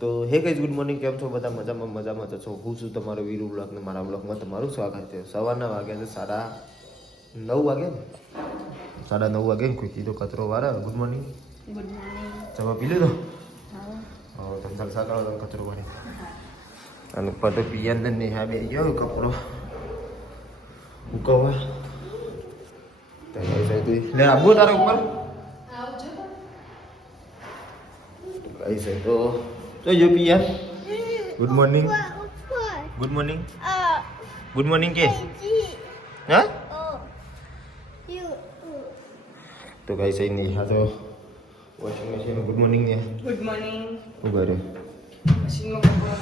તો હે કઈ ગુડ મોર્નિંગ કેમ છો? બધા મજામાં મજામાં તો છો? હું છું તમારો વીરુ બ્લોગ ને મારા બ્લોગમાં તમારું સ્વાગત છે. સવારના વાગ્યા છે સાડા નવ વાગે સાડા નવ વાગે કોઈ કીધો કચરો વાળા. ગુડ મોર્નિંગ ગુડ મોર્નિંગ ચા પી લીધો? હા. તમે જલસા કરો તમે કચરો વાળે. અને ઉપર તો પિયાન ને નેહા બે ગયો કપડો ઉકવવા. લે આબુ તારે ઉપર. આવી જાય તો. તો જો પિયા good morning good morning good morning કે હા તો કઈ નહીં હા તો વોશિંગ મશીન ગુડ મોર્નિંગ ને ગુડ મોર્નિંગ ઊભા રહ્યો મશીનમાં કપડો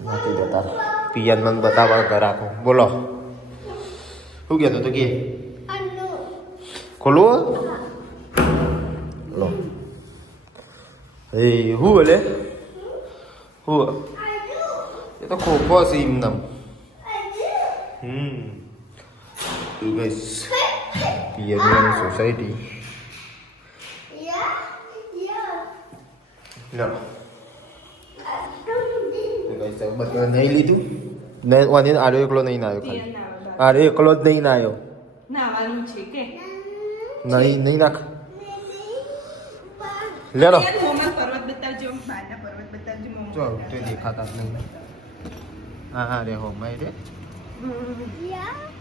નાખો નથી જતા પિયાન મને બતાવવા ઘર રાખો બોલો શું કહેતો તો કે ખોલો લો એ હું બોલે હું એ તો ખોખો છે એમનામ હમ તું બસ પિયર સોસાયટી બધા નહીં લીધું નહીં વાને આડો એકલો નહીં આવ્યો ખાલી આડો એકલો જ નહીં આવ્યો નહીં નહીં નાખ લેલો જો તે દેખાતા જ નહીં. હા હા રે હો માય રે.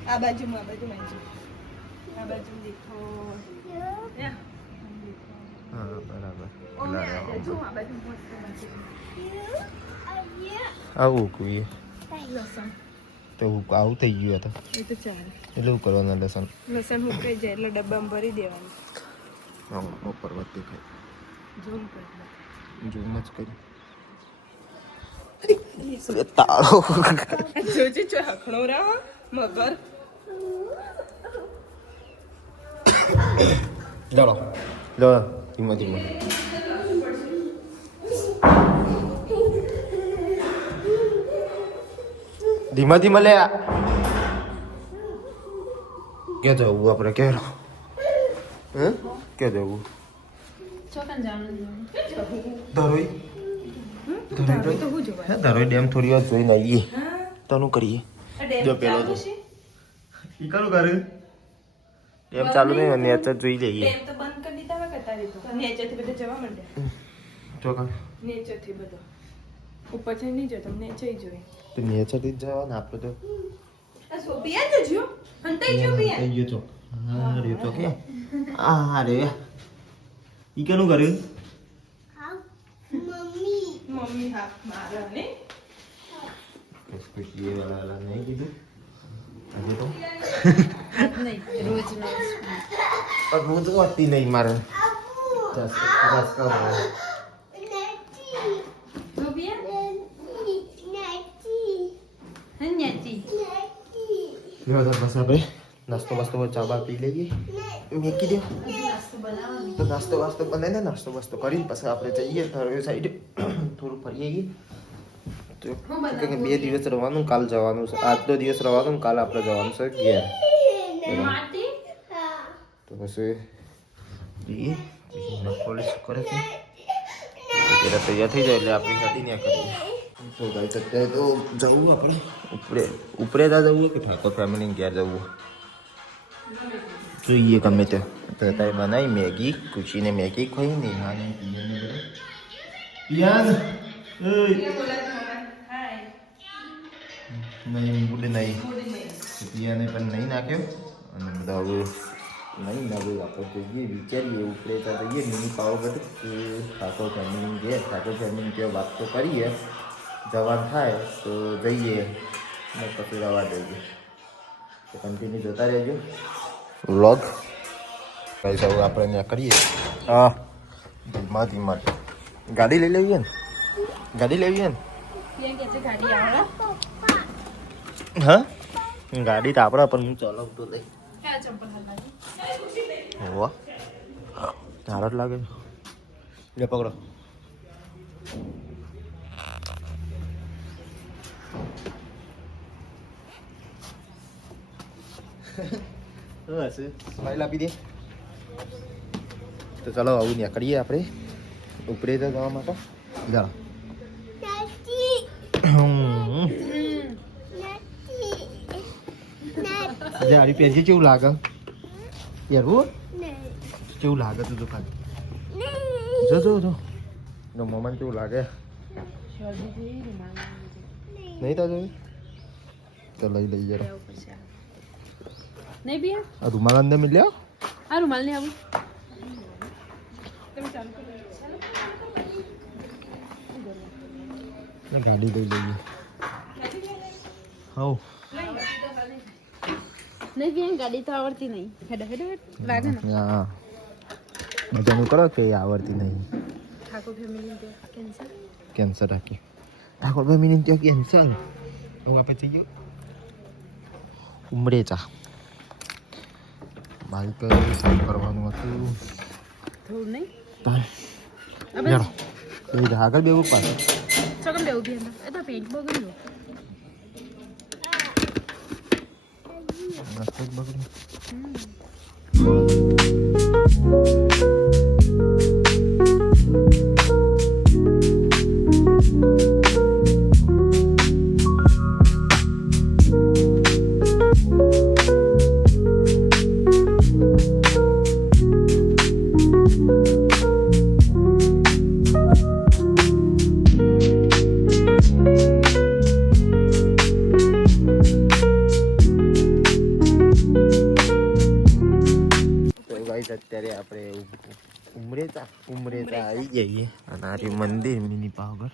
આ બાજુ આ બાજુ મંજી આ બાજુ દેખો. હા બરાબર. આવું. કુઈએ. તો આવું થઈ ગયું હતું. એ તો ચાલે. એટલે હું કરવાના લસણ. લસણ મુકાઈ જાય એટલે ડબ્બામાં ભરી દેવાનું. હા ઉપર વાત દેખાય ઝૂમ કરી જોમ જ કરી. તાળો. જોજે ચો હખણો રહો મગર. ચાલો લો ધીમા ધીમા. ધીમા ધીમા લે આ. ક્યાં જવું આપણે કે હે? ક્યાં જવું? ધરોઈ? ધરોઈ ડેમ થોડી વાર જોઈને આવીએ. તનું કરીએ. જો પેલો તો. છે. ઈ કરું કર ડેમ ચાલુ નહીં નેચર જોઈ લઈએ. ડેમ તો બંધ કરી દીધા હવે કતા રીતો નેચરથી બધે જવા માંડે. જો કા નેચરથી બધો ઉપરથી નહીં જો તમને નેચર જોઈ. તો નેચરથી જ જવાના આપણે તો. આ સો તો જો હંતાઈ જો પિયા થઈ ગયો હા રે તો કે આ રે ઈ કનું કર્યું મમ્મી હાથ મારે ને સ્પેશિયલ વાળા વાળા નહીં કીધું આજે તો નહીં રોજ પણ હું તો વાતી નહીં મારે જસ જસ કરો તો પિયા હન્યાતી લ્યો તો બસ આપણે નાસ્તો વાસ્તો ચા બા પી લઈએ મેકી દે નાસ્તો બનાવવાની તો નાસ્તો વાસ્તો બનાવીને નાસ્તો વાસ્તો કરીને પછી આપણે જઈએ ધરોઈ સાઈડ થોડું ફરી આવીએ તો કે બે દિવસ રહેવાનું કાલ જવાનું છે. આજનો દિવસ રહેવાનું કાલ આપણે જવાનું છે ઘેર. તો પછી જઈએ પોલીસ કરે છે. તો તૈયાર થઈ જાય એટલે આપણી ગાડી ત્યાં કરીએ તો ગાઈ અત્યારે તો જવું આપણે. ઉપરે ઉપરે ત્યાં જવું કે ઠાકોર ફેમિલી ઘેર જવું? જોઈએ ગમે તે. તો બનાવી મેગી કુચીને મેગી ખોઈ ને પિયાન હાય નહીં બુડે નહીં પિયાને પણ નહીં નાખ્યો અને બધા હવે નહીં ના હવે આપણે જોઈએ વિચારીએ ઉપરે ત્યાં જઈએ મિની પાવાગઢ કે ઠાકોર ફેમિલી ઘેર ઠાકોર ફેમિલી ત્યાં વાત તો કરીએ જવાનું થાય તો જઈએ ને પછી રવા દઈએ તો કન્ટિન્યુ જોતા રહેજો વ્લોગ કઈ સૌ આપણે ત્યાં કરીએ હા ધીમા ધીમા ગાડી લઈ લેવીએ ને ગાડી લેવી ને હા? ગાડી તો આપણા પણ હું ચલાવતો ચંપલ હોવા સારો જ લાગે. લે પકડો. હશે? સ્માઈલ આપી દે. તો ચાલો આવું ત્યાં કરીએ આપણે. ઉપરે તો જવા માટે હમ. જારી પહેરજે કેવું લાગે? પહેરવું? કેવું લાગે તું દુકાન? જો જો જો. જો મમ્માને કેવું લાગે? નહીં. તો જોયું? તો લઈ લઈ જરા. નહીં બી આ રૂમાલ અંદર મિલ્યો આ રૂમાલ ને આવું. તમે ચાલુ કરો. ગાડી લઈ લઈએ. હવ. નહીં બી ગાડી તો આવડતી નહીં. હેડો હેડો લાગે ને? હા. બધાનું કરો કે આવડતી નહીં? ઠાકોર ફેમિલી કેન્સર કેન્સર રાખી ઠાકોર ત્યાં કેન્સર હવે આપણે જઈએ. ઉમરેચા બાઈક સાફ કરવાનું હતું. થોડું નહીં? આગળ બેવું પાછું ચોકમ દેવું બી એ તો પેન્ટ બગડ્યું મસ્ત જ બગડ્યું તો ઉ- ઉમરેચા ઉમરેચા આવી જઈએ. અને આ રહ્યું મંદિર મિની પાવગર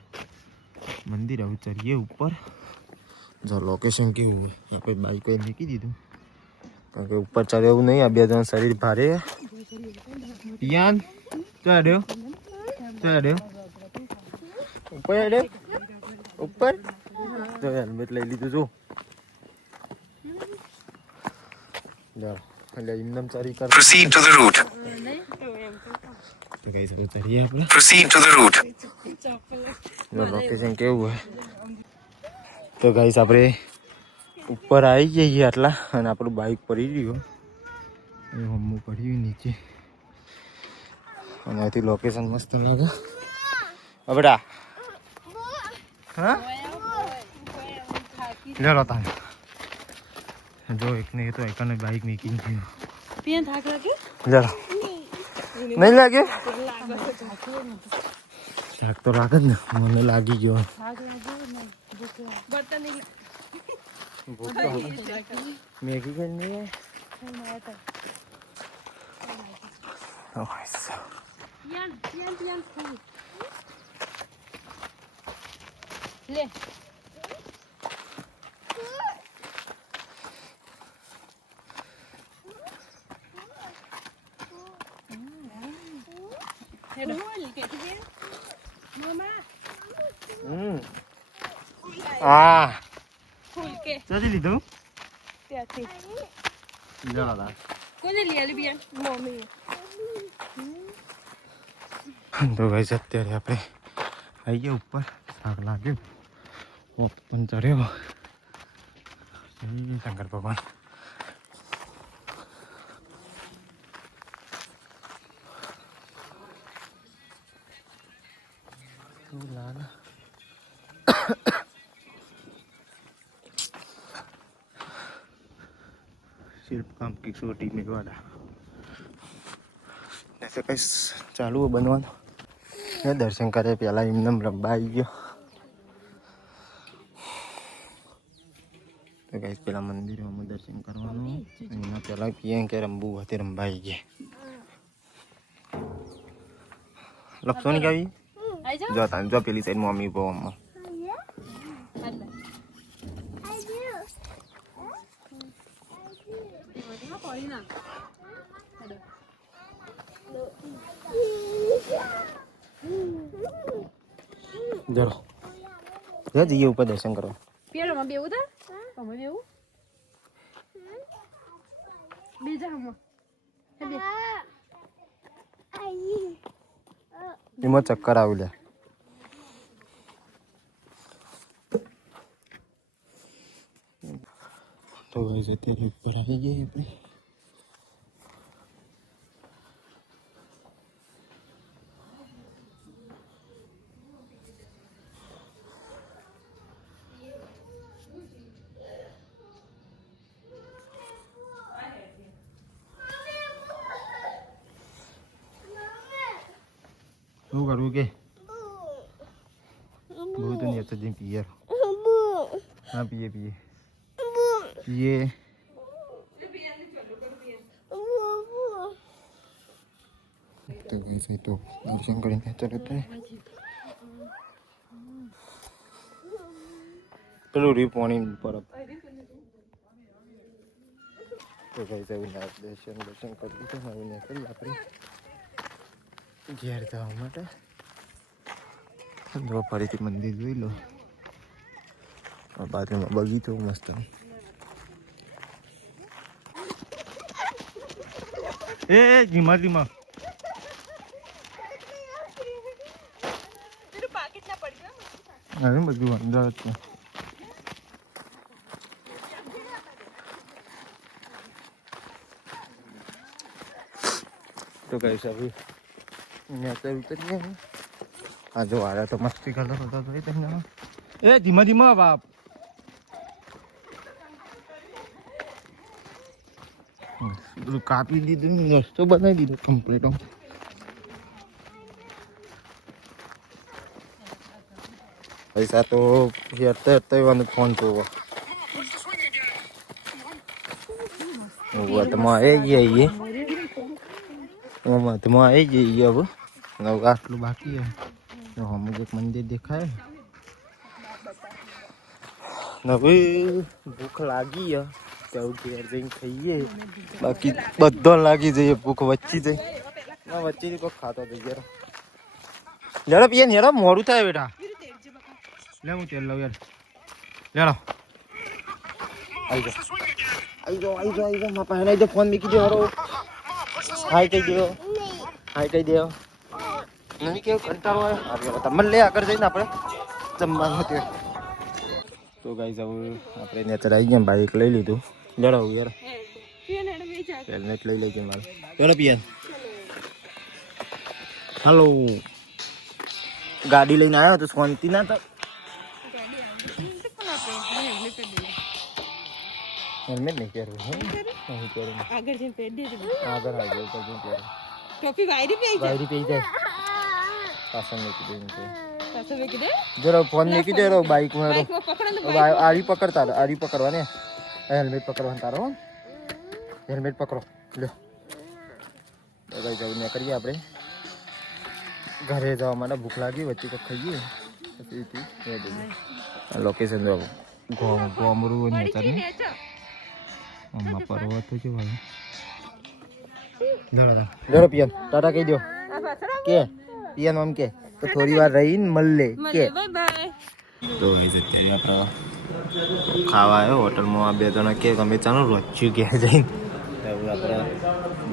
મંદિર આવું ચડીએ ઉપર. જો લોકેશન કેવું હોય. આપણે બાઈક કોઈ મૂકી દીધું. કારણ કે ઉપર ચડ્યું નહીં. આ બે જણ શરીર ભારે. યાન ચડ્યો. ચડ્યો. ઉપર ચડ્યો. ઉપર? જો હેલ્મેટ લઈ લીધું જો. ચાલો એટલે ઇમનમ ચડી કર પ્રોસીડ ટુ ધ route. તો ગાઈસ શકો ચડીએ આપણે? Proceed to the route. જો લોકેશન કેવું હોય? તો ગાઈસ આપણે ઉપર આવી જઈએ આટલા અને આપણું બાઇક પડી રહ્યું એ હમું પડ્યું નીચે. અને અહીંથી લોકેશન મસ્ત લાગે. અબડા હા? ચાલો તાન જો એક ને એ તો એકને બાઇક મેકિંગ થયું પિયન થાક લાગે? ચાલો નહીં લાગે? થાક તો લાગે જ ને. મને લાગી ગયો. મેગી કે નહીં લે હેડો કે કે મમ્મા હમ આ ફૂલ કે જલ્દી લીધું? ત્યાંથી. જરા કોને લઈ આલી બિયાન મમ્મી તો ભાઈ અત્યારે આપણે આવી ગયા ઉપર. શાક લાગ્યું. ઓપ પણ ચડ્યો. શંકર ભગવાન. કેવું લાગે सिर्फ काम की छोटी में वाला जैसे કઈ ચાલુ હોય બનવાનું એ દર્શન કરે પેલા એમને રંબા આવી ગયો તો કઈ પેલા મંદિરોમાં દર્શન કરવાનું એના પેલા કીએ કે રંબુ હતી રંબા આવી ગયા લખશો નહીં આવી આઈ જાઓ જો તાન જો પેલી સાઈડ મમ્મી પપ્પા આટલા હા પડી ના હેડો જરો જો જઈએ ઉપર દર્શન કરો પિયરમાં બેવું તા અમે બેવું બીજા હમ બે એમાં ચક્કર આવી તો અત્યારે ઉપર આવી જઈએ આપણે શું કરવું કે ભૂત નહીં હતો જેમ પિયર હા પીએ પીએ પીએ તો ગઈ છે તો દર્શન કરીને તરત પેલું રી પાણી પર તો ગઈ છે દર્શન દર્શન કરી દીધું હવે નીકળી આપણે ઘેર જવા માટે. જો ફરીથી મંદિર જોઈ લો. બાજુમાં બગીચો મસ્ત. એ એ, ધીમા ધીમા. હવે બધું અંદર જ તો કઈ સાહેબ? નેચર ઉતરીએ આ જો તો મસ્તી કરતો હતો તમને એ ધીમા ધીમા બાપ. પેલું કાપી દીધું રસ્તો બનાવી દીધો કમ્પ્લીટ પૈસા તો હેરતા હેરતા વાનું ફોન જોવો. આવી જઈએ આવી જઈએ હવે. આટલું બાકી અમુક એક મંદિર દેખાય. હવે ભૂખ લાગી છે. તો ઘેર જઈને ખાઈએ બાકી બધો લાગી જઈએ ભૂખ વચ્ચી જઈ. ના વચ્ચે કોઈ ખાતો થઈ યાર. ઝડપ પીએ ને મોડું થાય બેટા. લે હું તેલ લઉં યાર. લેડો. આવી જાઓ. આવી જાઓ આવી જાઓ આવી જાઓ. મારા જાઓ ફોન મૂકી દો હરો. હાય કહી દેવો હાય કહી દેવો નહીં કેવું કંટાળો આવે? હારું તમે લે આગળ જઈને આપણે જમવાનું હતું. તો ગાઈ જવું આપણે નેચર આવી ગયા બાઈક લઈ લીધું. લેડો યાર હેલ્મેટ લઈ લેજે મારે ચલો પિયન હાલો ગાડી લઈને આવ્યો તો શાંતિ ના તો હેલ્મેટ નહીં પહેરવું હે નહીં પહેરવું આગળ જઈને પેટ દે આગળ આવી જાય તો નહીં પહેરવું ટોપી વાયરી પી આવી બાયરી પી જાય પાછળ મૂકી દે એમ કે પાછો વેકી દે જરા ફોન મૂકી દે રો બાઈકમાં રો બાઈકમાં પકડે ને હવે આ- આરી પકડ તારે આરી પકડવા ને હેલ્મેટ પકડવાનું તારો હેલ્મેટ પકડો લ્યો તો જવું ને કરીએ આપણે ઘરે જવા માટે ભૂખ લાગી વચ્ચે કંઈક ખાઈએ પછી લોકેશન જો ગોમ ગોમરું ને તને મમ્મા પર્વત છે ભાઈ લડો પિયન ટાટા કહી દો કે પિયન આમ કે તો થોડી વાર રહીને મળે કે બાય બાય તો એ જ અત્યારે આપણે ખાવા આવ્યો હોટલમાં આ બે જણા કે અમે ચાલો રોચ્યું ક્યાં જઈને. એવું હવે આપણે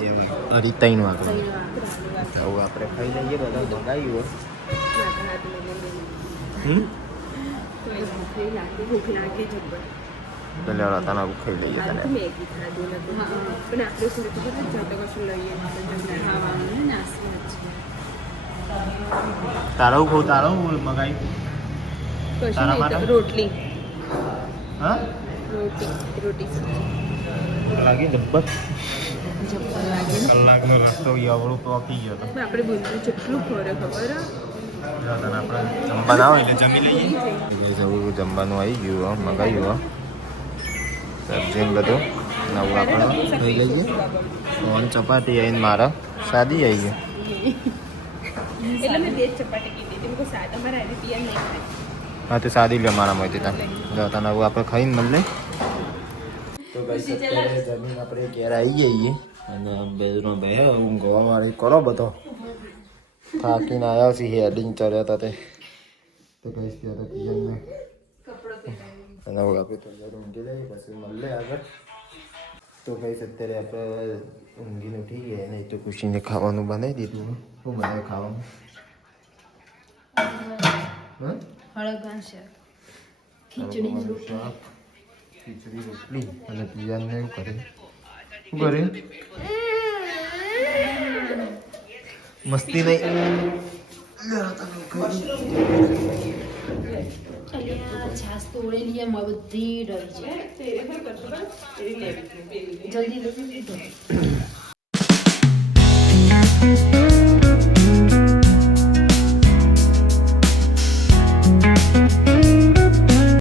જે અઢી ત્રણ વાગે આપણે ખાઈ લઈએ બધા ભૂખ લાગી જબ્બર તને ખાઈ લઈએ તને. તારો ખો તારો મગાવી તારા માટે? રોટલી. હા? લાગી જબ્બર કલાકનો રસ્તો એવડો પોકી ગયો આપણે ખોરે ખબર આપણે જમવાનું આવે એટલે જમી લઈએ. જવું જમવાનું આવી ગયું મગાવ્યું સબ્જી બધું નવું આપણે થઈ લઈએ. ફોન ચપાટી આવીને મારા. સાદી આવી ગઈ. એટલે મેં બે ચપાટી કીધી હતી. મેં કહ્યું સાદા મારા હારે પિયા નહીં ખાય. હા, તો સાદી લે મારા મોતી તને જો, તને આવું આપણે ખાઈને મળે તો જમીન આપણે ઘેર આવી જઈએ. અને બેડરૂમ બે ઊંઘવા વાળી કરો બધો. થાકીને આવ્યા છીએ, હેડિંગ ચડ્યા હતા તે. તો કઈ ત્યારે પિયરને અને હવે આપણે તો ઘરે ઊંઘી લઈએ, પછી મળે આગળ. તો કઈ અત્યારે આપણે ઊંઘીને ઉઠી ગયા નહીં તો ખુશીને ખાવાનું બનાવી દીધું. શું બનાવે ખાવાનું? હા હળગવાનું છે. ખીચડી શાક ખીચડી રોટલી અને પિયાને એવું કરે. શું કરે? મસ્તી નહીં. છાસ તો એમ બધી ડરી જાય જલ્દી